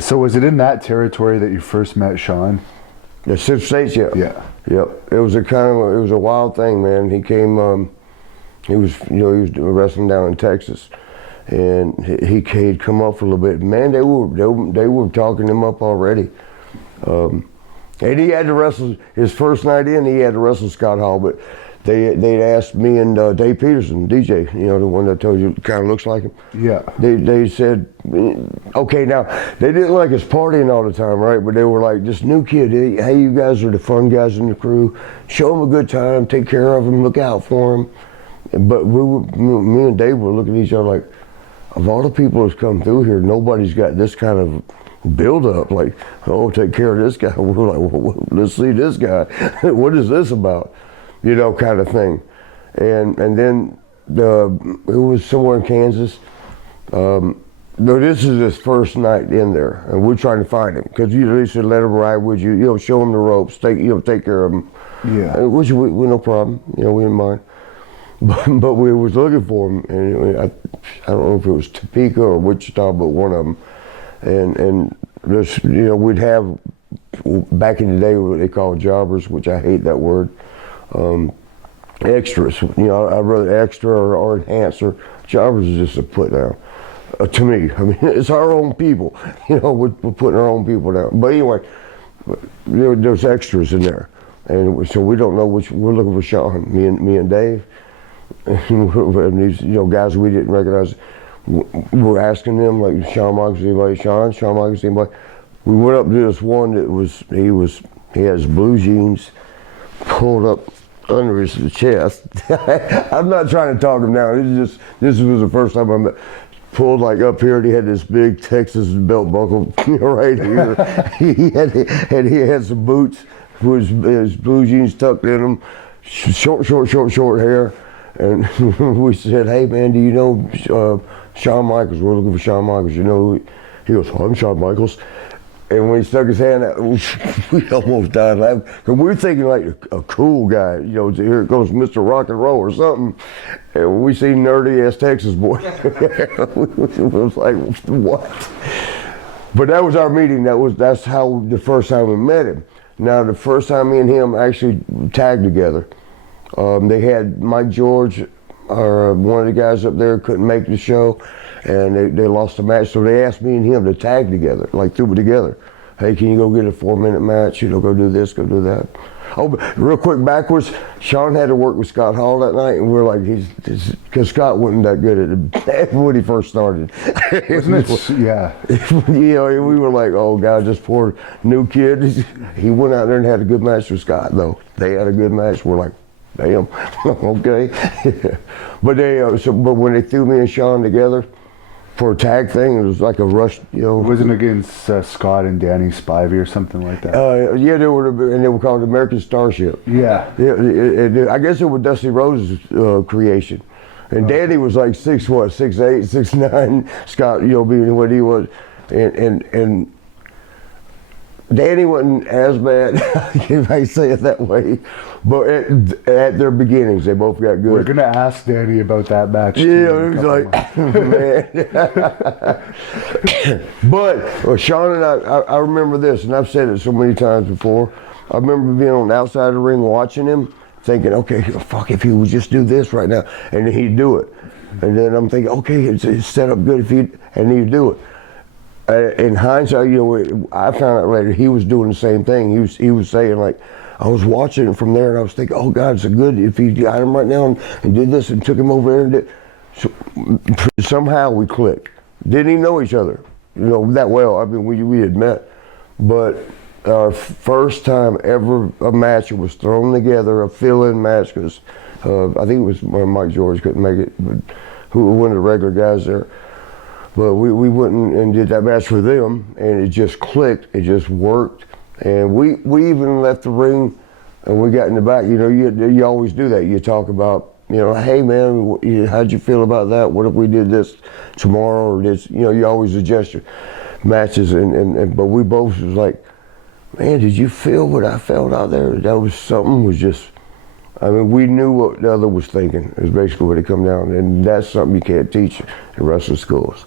So was it in that territory that you first met Shawn? The 6 states, yeah. Yeah. Yep. It was a wild thing, man. He came, he was wrestling down in Texas, and he'd come up for a little bit. Man, they were talking him up already. And he had to wrestle his first night in. He had to wrestle Scott Hall, but they'd asked me and Dave Peterson, DJ, the one that told you kind of looks like him. Yeah. They said, okay, now they didn't like us partying all the time, right? But they were like, this new kid, hey, you guys are the fun guys in the crew. Show him a good time, take care of him, look out for him. But me and Dave were looking at each other like, of all the people that's come through here, nobody's got this kind of build up. Like, oh, take care of this guy. We're like, well, let's see this guy. What is this about? Kind of thing. And then it was somewhere in Kansas. This is his first night in there, and we're trying to find him because they said let him ride with you. Show him the ropes. Take care of him. Yeah. Which we no problem. We didn't mind. But we was looking for him, and I don't know if it was Topeka or Wichita, but one of them. And this, we'd have back in the day what they called jobbers, which I hate that word. Extras, I'd rather extra or enhancer. Jobbers is just a put down. To me, I mean, it's our own people. We're putting our own people down. But anyway, there's extras in there, and so we don't know which. We're looking for Shawn, me and Dave, and these guys we didn't recognize. We're asking them like Shawn Michaels, anybody? Shawn Michaels, anybody? We went up to this one that he has blue jeans pulled up under his chest. I'm not trying to talk him down. This was the first time I met. Pulled like up here, and he had this big Texas belt buckle right here. he had some boots with his blue jeans tucked in them, short hair. And we said, hey man, do you know Shawn Michaels? We're looking for Shawn Michaels. He goes, oh, I'm Shawn Michaels. And when he stuck his hand out, we almost died laughing. Because we were thinking like a cool guy, here goes Mr. Rock and Roll or something. And we seen nerdy ass Texas boy. It was like, what? But that was our meeting. That's how the first time we met him. Now the first time me and him actually tagged together, they had Mike George, or one of the guys up there couldn't make the show, and they lost the match. So they asked me and him to tag together, like threw it together. Hey, can you go get a 4-minute match? Go do this, go do that. Oh, but real quick backwards, Shawn had to work with Scott Hall that night, and we're like, because Scott wasn't that good at it when he first started. Wasn't it? Yeah. We were like, oh God, this poor new kid. He went out there and had a good match with Scott, though. They had a good match. We're like, damn, okay. But but when they threw me and Shawn together for a tag thing, it was like a rush, Wasn't it against Scott and Danny Spivey or something like that? Yeah, they were called American Starship. Yeah. I guess it was Dusty Rhodes' creation. And Danny was like 6'8", 6'9", Scott, being what he was. And Danny wasn't as bad, if I say it that way, but at their beginnings, they both got good. We're going to ask Danny about that match. Yeah, it was like, man. But Shawn and I remember this, and I've said it so many times before. I remember being on the outside of the ring watching him, thinking, okay, fuck, if he would just do this right now, and then he'd do it. And then I'm thinking, okay, it's set up good and he'd do it. In hindsight, I found out later he was doing the same thing. He was saying, like, I was watching it from there and I was thinking, oh God, it's a good, if he got him right now and did this and took him over there and did. So somehow we clicked. Didn't even know each other, that well. I mean, we had met, but our first time ever a match was thrown together, a fill-in match, because I think it was Mike George couldn't make it, but who were one of the regular guys there. But we went and did that match for them, and it just clicked, it just worked. And we even left the ring and we got in the back. You always do that. You talk about, hey man, how'd you feel about that? What if we did this tomorrow or this? You always adjust your matches. But we both was like, man, did you feel what I felt out there? That was something was just, I mean, we knew what the other was thinking, is basically what it come down. And that's something you can't teach in wrestling schools.